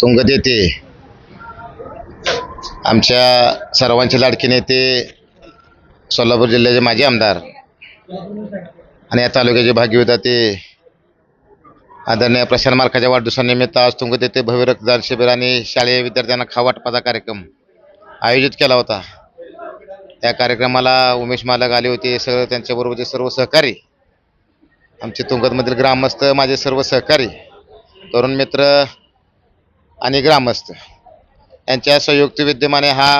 तुंग देते. आमच्या सर्वांचे लाडके नेते सोलापूर जिल्ह्याचे माजी आमदार आणि या तालुक्याचे भाग्यविता ते आदरणीय प्रशांत मार्काच्या वाढदिवसानिमित्त आज तुंगत देते भव्य रक्तदान शिबिर आणि शालेय विद्यार्थ्यांना खाऊ वाटपाचा कार्यक्रम आयोजित केला होता. त्या कार्यक्रमाला उमेश मालक आले होते. सगळं त्यांच्याबरोबरचे सर्व सहकारी आमचे तुंगतमधील ग्रामस्थ माझे सर्व सहकारी तरुण मित्र आणि ग्रामस्थ. यांच्या संयुक्त विद्यमाने हा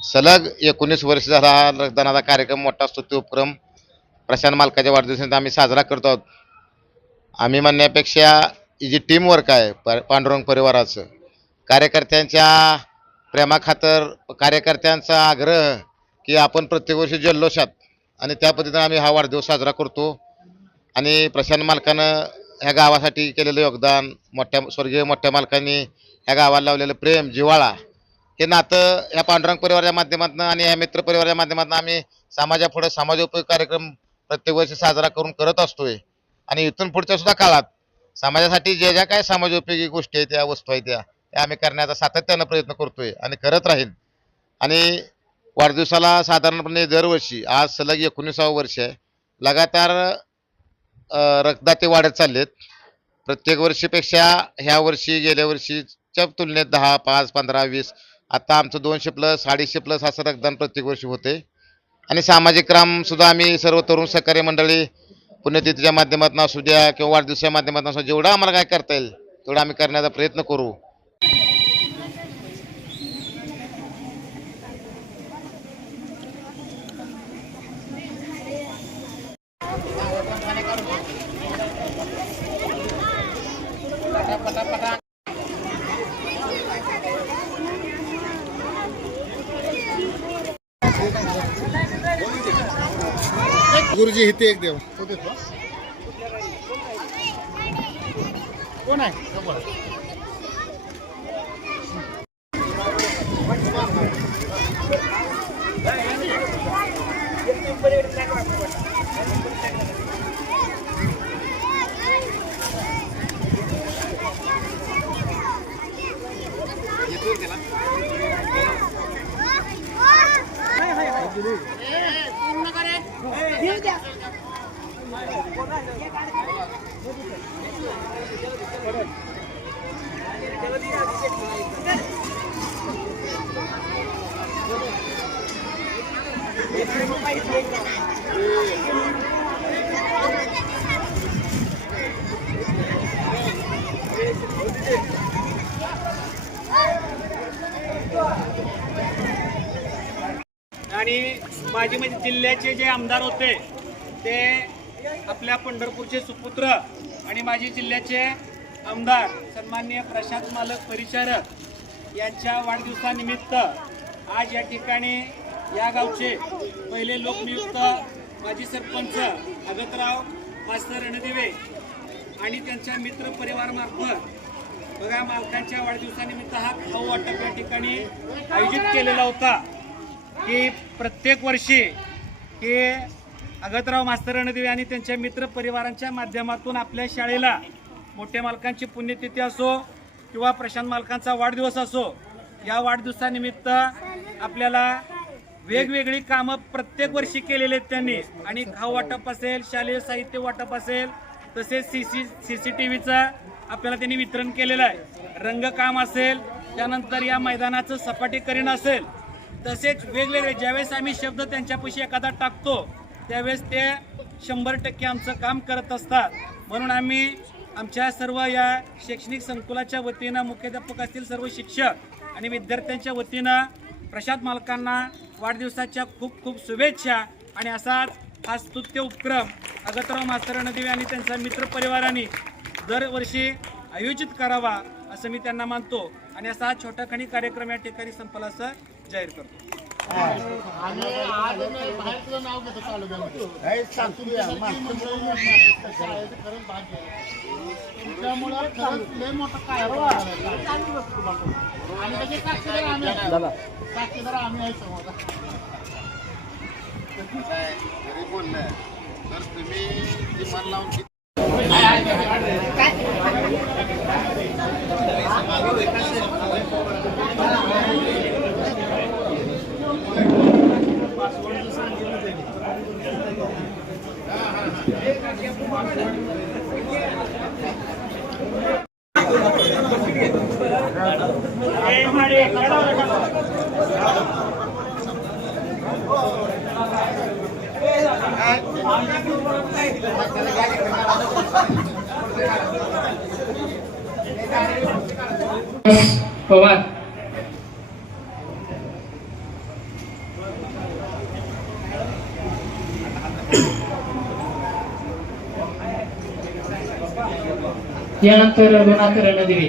सलग एकोणीस वर्ष झाला हा रक्तदानाचा कार्यक्रम मोठा स्तुती उपक्रम प्रशांत मालकाच्या वाढदिवसानिमित्त आम्ही साजरा करतो आहोत. आम्ही म्हणण्यापेक्षा ही जी टीम वर्क आहे प पांडुरंग परिवाराचं कार्यकर्त्यांच्या प्रेमाखातर कार्यकर्त्यांचा आग्रह की आपण प्रत्येक वर्षी जल्लोषात आणि त्या पद्धतीनं आम्ही हा वाढदिवस साजरा करतो. आणि प्रशांत मालकानं ह्या गावासाठी केलेलं योगदान मोठ्या स्वर्गीय मोठ्या मालकांनी ह्या गावाला लावलेलं प्रेम जिव्हाळा हे नातं ह्या पांडुरंग परिवाराच्या माध्यमातून आणि ह्या मित्र परिवाराच्या माध्यमातून आम्ही समाजापुढे समाजोपयोगी कार्यक्रम प्रत्येक वर्षी साजरा करून करत असतोय. आणि इथून पुढच्या सुद्धा काळात समाजासाठी ज्या ज्या काय समाजोपयोगी गोष्टी आहेत त्या वस्तू आहेत त्या त्या आम्ही करण्याचा सातत्यानं प्रयत्न करतोय आणि करत राहील. आणि वाढदिवसाला साधारणपणे दरवर्षी आज सलग एकोणीसावं वर्ष आहे लगातार रक्तदाते वाढत चाललेत. प्रत्येक वर्षीपेक्षा ह्या वर्षी गेल्या वर्षीच्या तुलनेत दहा पाच पंधरा वीस आता आमचं दोनशे प्लस अडीचशे प्लस असं रक्तदान प्रत्येक वर्षी होते आणि सामाजिक कामसुद्धा आम्ही सर्व तरुण सहकारी मंडळी पुण्यतिथीच्या माध्यमातून असू द्या किंवा वाढदिवसाच्या माध्यमातून असू जेवढं आम्हाला काय करता येईल तेवढं आम्ही करण्याचा प्रयत्न करू. गुरुजी इथे एक देव. तो देतो. कोण आहे? माजी म्हणजे जिल्ह्याचे जे आमदार होते ते आपल्या पंढरपूरचे सुपुत्र आणि माजी जिल्ह्याचे आमदार सन्माननीय प्रशांत मालक परिचारक यांच्या वाढदिवसानिमित्त आज या ठिकाणी या गावचे पहिले लोकनियुक्त माजी सरपंच अगतराव मास्तर रणदिवे आणि त्यांच्या मित्रपरिवारामार्फत बघा मालकांच्या वाढदिवसानिमित्त हा खाऊ वाटप या ठिकाणी आयोजित केलेला होता. की प्रत्येक वर्षी हे अगतराव मास्तर रणदेवी आणि त्यांच्या मित्र परिवारांच्या माध्यमातून आपल्या शाळेला मोठ्या मालकांची पुण्यतिथी असो किंवा प्रशांत मालकांचा वाढदिवस असो या वाढदिवसानिमित्त आपल्याला वेगवेगळी कामं प्रत्येक वर्षी केलेली आहेत त्यांनी. आणि खाऊ वाटप असेल शालेय साहित्य वाटप असेल तसेच C C C C T व्हीचं आपल्याला त्यांनी वितरण केलेलं आहे. रंगकाम असेल त्यानंतर या मैदानाचं सपाटीकरण असेल तसेच वेगवेगळे ज्यावेळेस आम्ही शब्द त्यांच्यापाशी एखादा टाकतो त्यावेळेस ते शंभर टक्के आमचं काम करत असतात. म्हणून आम्ही आमच्या सर्व या शैक्षणिक संकुलाच्या वतीनं मुख्याध्यापक असतील सर्व शिक्षक आणि विद्यार्थ्यांच्या वतीनं प्रशांत मालकांना वाढदिवसाच्या खूप खूप शुभेच्छा आणि असाच हा स्तुत्य उपक्रम अगतराव मास्तर नदीवे आणि त्यांच्या मित्रपरिवारांनी दरवर्षी आयोजित करावा असं मी त्यांना मानतो. आणि असा हा छोटा कार्यक्रम या ठिकाणी संपला असं जाहीर करतो. आणि आज मी बाहेर तुझं नाव घेतो तालुक्यामध्ये. शाळेचं खरंच भाग्य आहे. तुमच्यामुळं खरंच लय मोठं काय आणि त्याचे साक्षीदार आम्ही आहे. साक्षीदार आम्ही आहे समोर. जरी बोललं तर तुम्ही मन लावून Pawat. यानंतर लोणाकर नदीवे